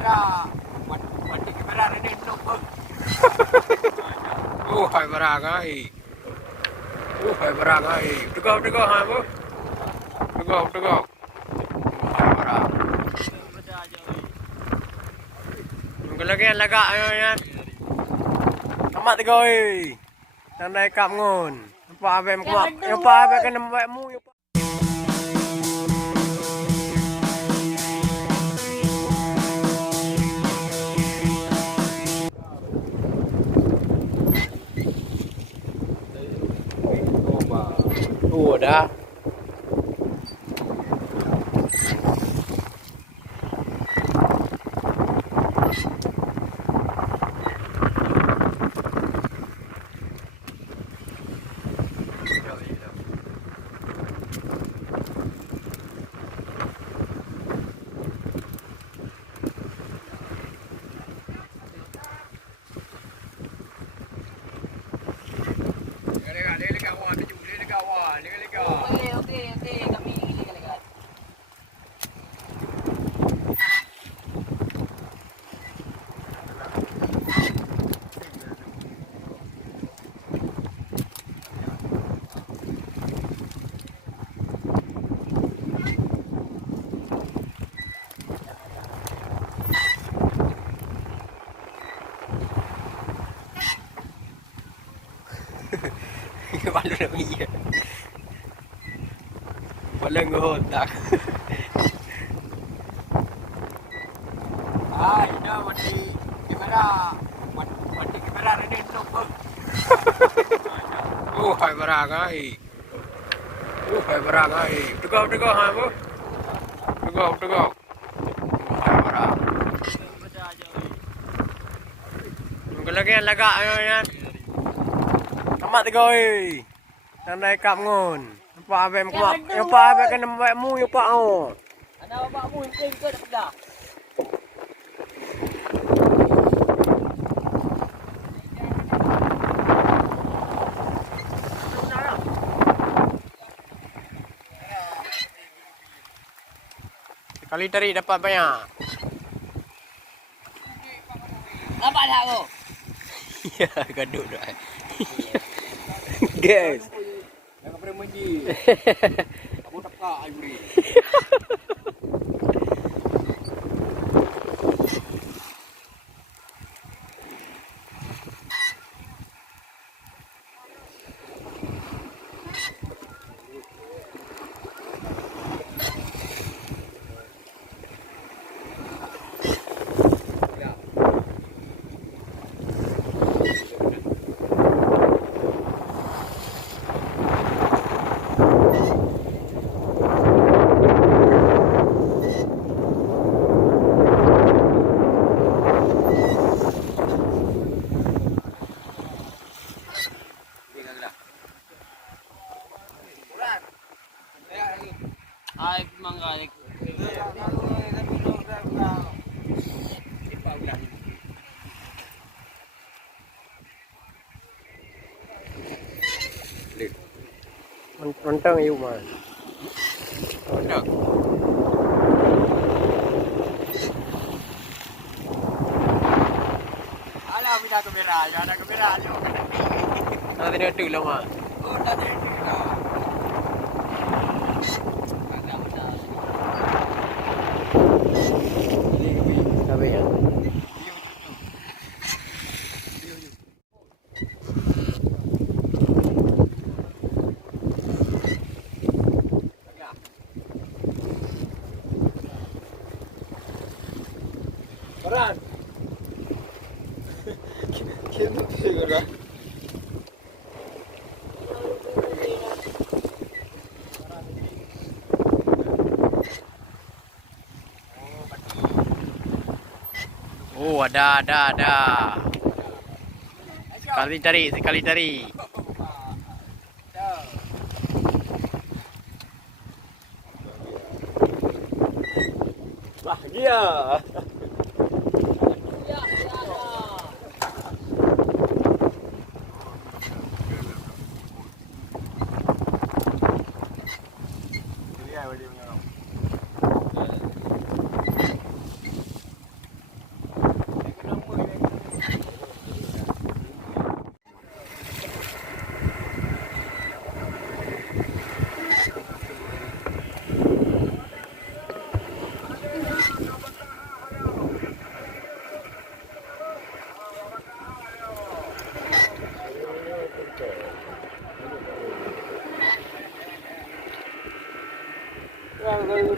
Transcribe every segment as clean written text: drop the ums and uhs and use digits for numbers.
kamera. Mati kamera ni nuk pun. Hai barang ai. Hai barang ai. Tegak hai bu. Tegak. Hai barang. Lagi lagak ya. Tamat tiga oi. Tandai kap ngun. Nampak abem kuat. Nampak abem kena mbakmu. Dah. Malu nak pergi. Malu ngotak. Hai, dah mati kamera. Mati kamera ni nuk pun. Hai barang ai. Hai barang ai. Tegak hai bu. Tegak. Hai barang. Lagi lagak ya. Tamat tiga oi. Tandai kap ngun. Nampak abem kuat. Nampak abem kena mbakmu ya pak au. Ada bapakmu yang ke dah. Sekali tarik dapat banyak. Dapat tak kau? Ya, gaduh dah. Guys. Jangan pernah menji. Kamu tak air beri. Ay, mangga. Mentang you man. Mentang. Alah, pindah kamera. Jangan ada kamera. Nanti dia tu lama. Oh, tak ada kamera. Tapi ya. Beran. Kita beran. Oh, ada. Sekali tarik. Bahagia.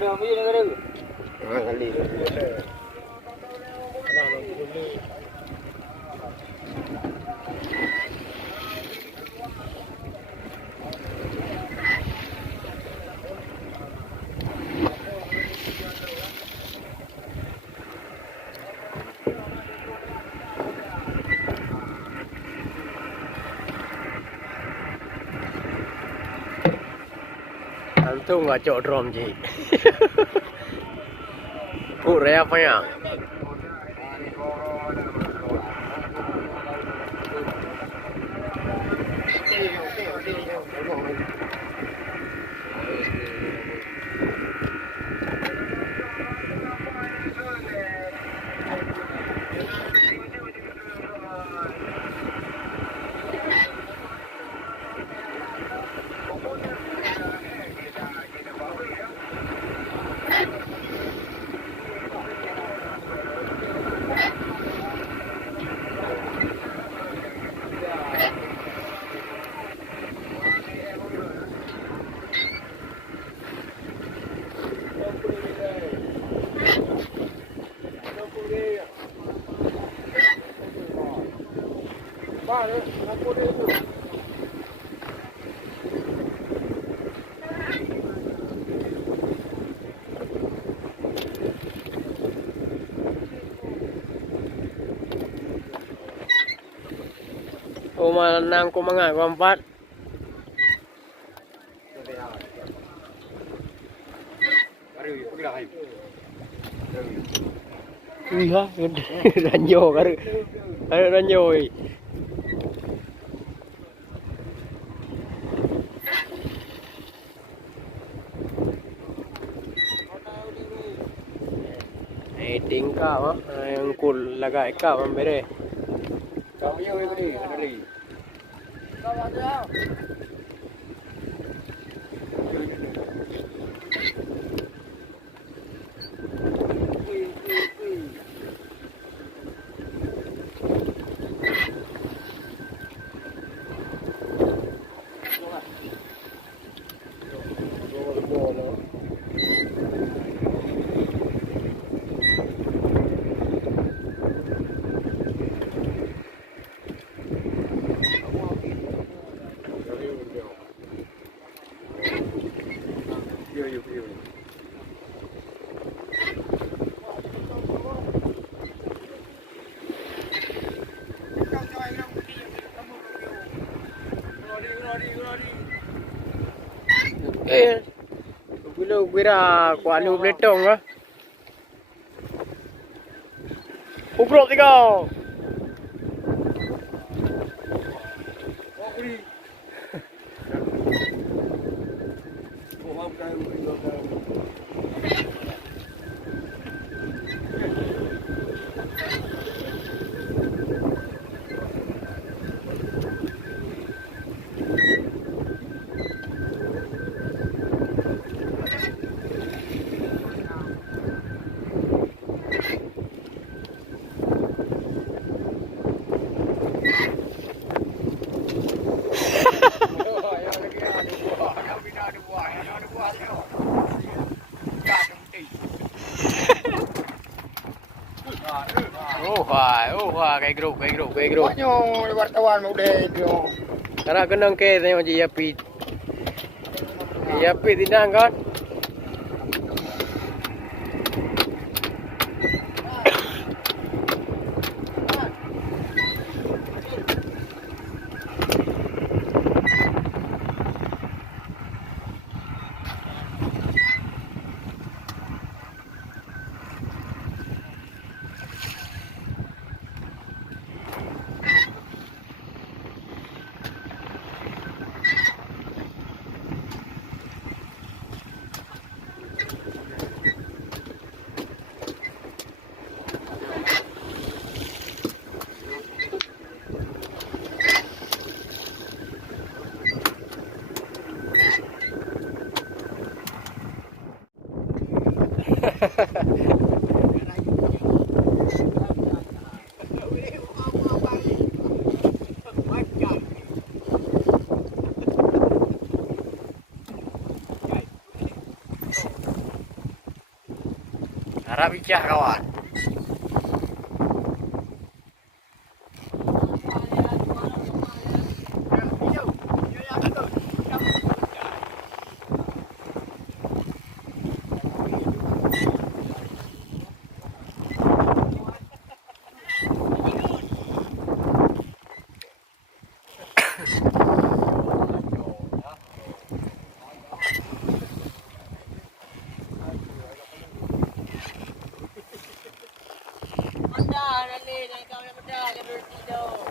kali. Untung nggak cok drum ji. Pure apa ya? Kuma nang kumanga kompat. Iya, ranyo karo ranyo. Tingkah mah yang kul laga ika membere. Kau yang ini, ini. Kau ada. Bilo kira kualu bletong ah. Ukrop tiga. Kayak grup. Banyak wartawan udah itu. Karena kenang ke tengok je yapi. Yapi tinang kan. picah kawan. Manda, dali, ikaw na manda, liberty daw.